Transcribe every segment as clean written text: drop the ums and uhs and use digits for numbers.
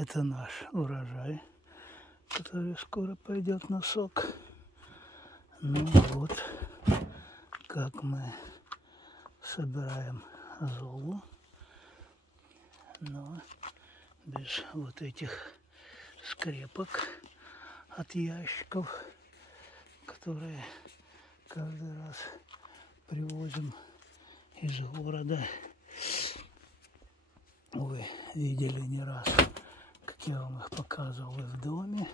Это наш урожай, который скоро пойдет на сок. Ну вот, как мы собираем золу, но без вот этих скрепок от ящиков, которые каждый раз привозим из города. Вы видели не раз, как я вам их показывал и в доме,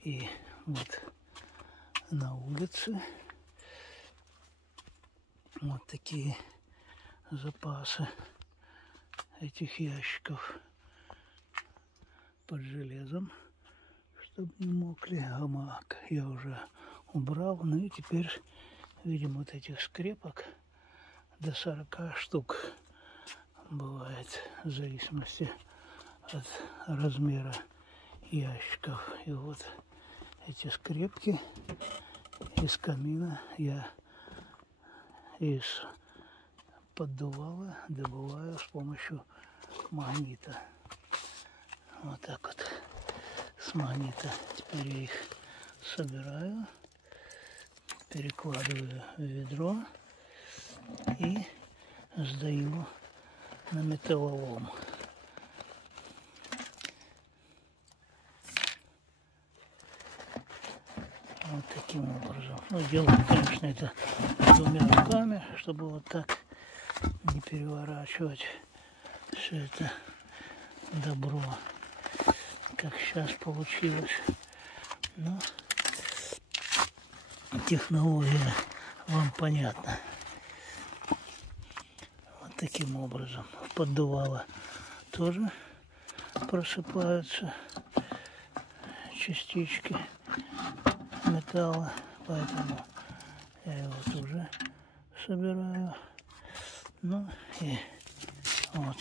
и вот на улице. Вот такие запасы этих ящиков под железом, чтобы не мокли. Гамак я уже убрал. Ну и теперь видим вот этих скрепок до 40 штук бывает, в зависимости от размера ящиков. И вот эти скрепки из камина я из поддувала добываю с помощью магнита. Вот так вот с магнита. Теперь я их собираю, перекладываю в ведро и сдаю на металлолом. Вот таким образом. Ну, делаю, конечно, это двумя руками, чтобы вот так не переворачивать все это добро, как сейчас получилось. Но технология вам понятна. Вот таким образом. Поддувало тоже просыпаются частички металла, поэтому я его тоже собираю. Ну и вот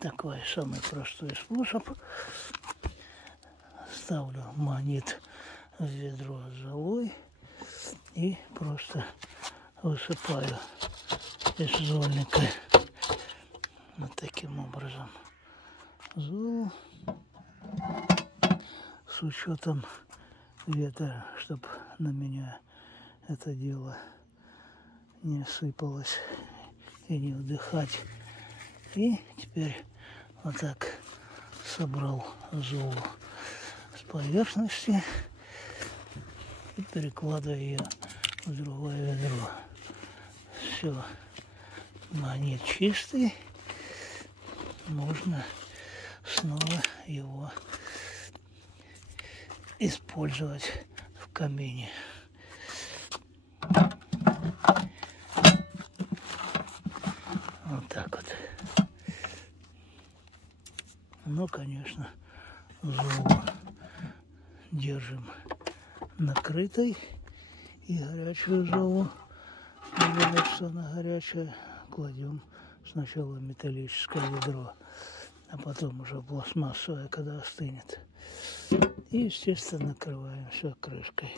такой самый простой способ. Ставлю магнит в ведро с золой и просто высыпаю из зольника вот таким образом золу, с учетом ветра, чтобы на меня это дело не сыпалось и не вдыхать. И теперь вот так собрал золу с поверхности и перекладываю ее в другое ведро. Все, магнит чистый, можно снова его использовать в камине. Вот так вот. Ну, конечно, золу держим накрытой, и горячую золу, что она горячая, кладем сначала в металлическое ведро, а потом уже пластмассовое, когда остынет. И, естественно, накрываем все крышкой.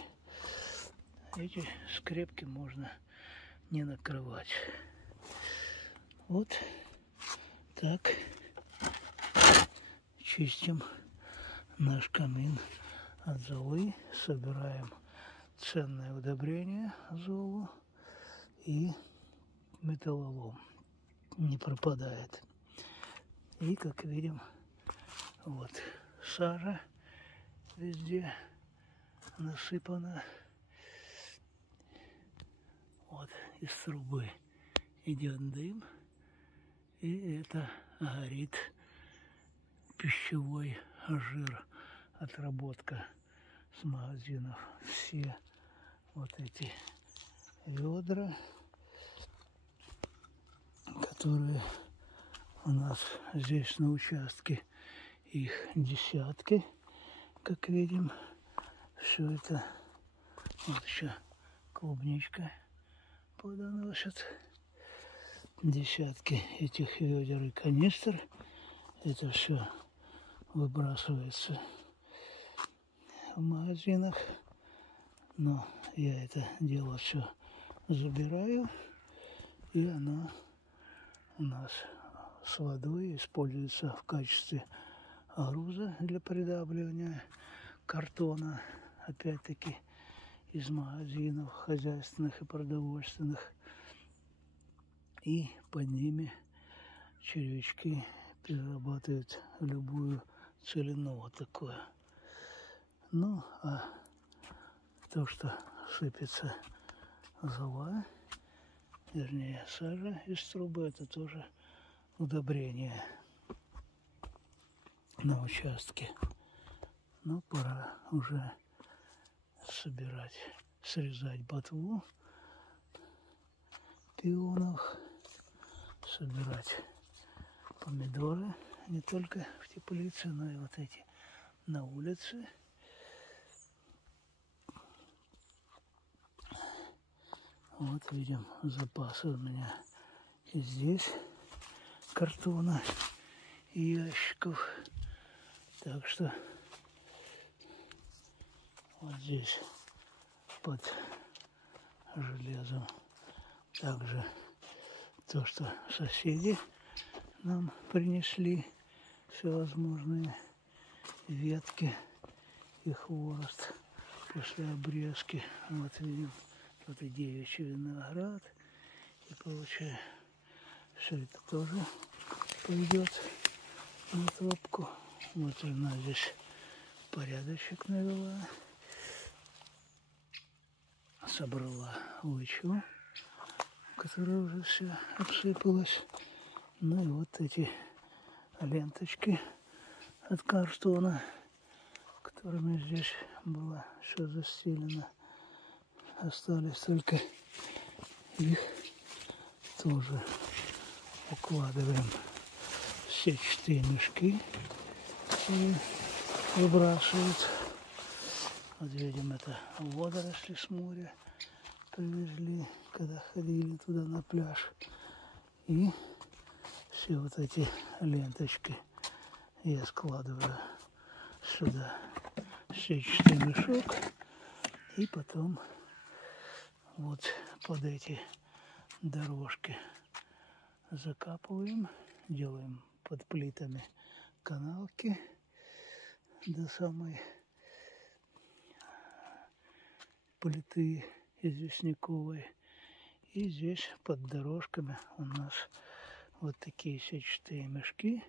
Эти скрепки можно не накрывать. Вот так чистим наш камин от золы, собираем ценное удобрение золу, и металлолом не пропадает. И, как видим, вот сажа везде насыпана. Вот из трубы идет дым, и это горит пищевой жир, отработка с магазинов. Все вот эти ведра, которые у нас здесь на участке, их десятки, как видим. Все это, вот еще клубничка плодоносит. Десятки этих ведер и канистр. Это все выбрасывается в магазинах. Но я это дело все забираю, и оно у нас с водой используется в качестве груза для придавливания картона, опять-таки из магазинов хозяйственных и продовольственных. И под ними червячки перерабатывают любую целину вот такое. Ну, а то, что сыпется зола, вернее сажа из трубы, это тоже удобрение на участке. Но пора уже собирать, срезать ботву пионов, собирать помидоры не только в теплице, но и вот эти на улице. Вот видим, запасы у меня и здесь картона и ящиков. Так что вот здесь под железом также то, что соседи нам принесли, всевозможные ветки и хворост после обрезки. Вот видим, тут и девичий виноград, и получаю, все это тоже пойдет на тропку. Вот жена здесь порядочек навела, собрала лычу, которая уже все обсыпалась. Ну и вот эти ленточки от картона, которыми здесь было все застелено, остались только их тоже укладываем в сетчатые мешки и выбрасывают. Вот видим, это водоросли с моря привезли, когда ходили туда на пляж. И все вот эти ленточки я складываю сюда в сетчатый мешок. И потом вот под эти дорожки закапываем, делаем под плитами канавки до самой плиты известняковой. И здесь под дорожками у нас вот такие сетчатые мешки.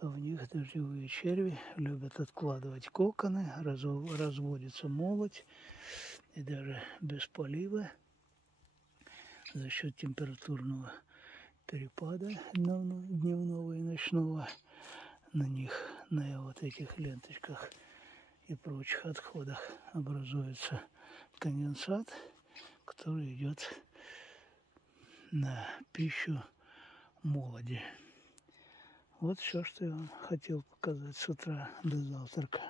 В них дождевые черви любят откладывать коконы, разводится молоть. И даже без полива за счет температурного перепада дневного и ночного на них, на вот этих ленточках и прочих отходах образуется конденсат, который идет на пищу молоди. Вот все, что я вам хотел показать с утра до завтрака.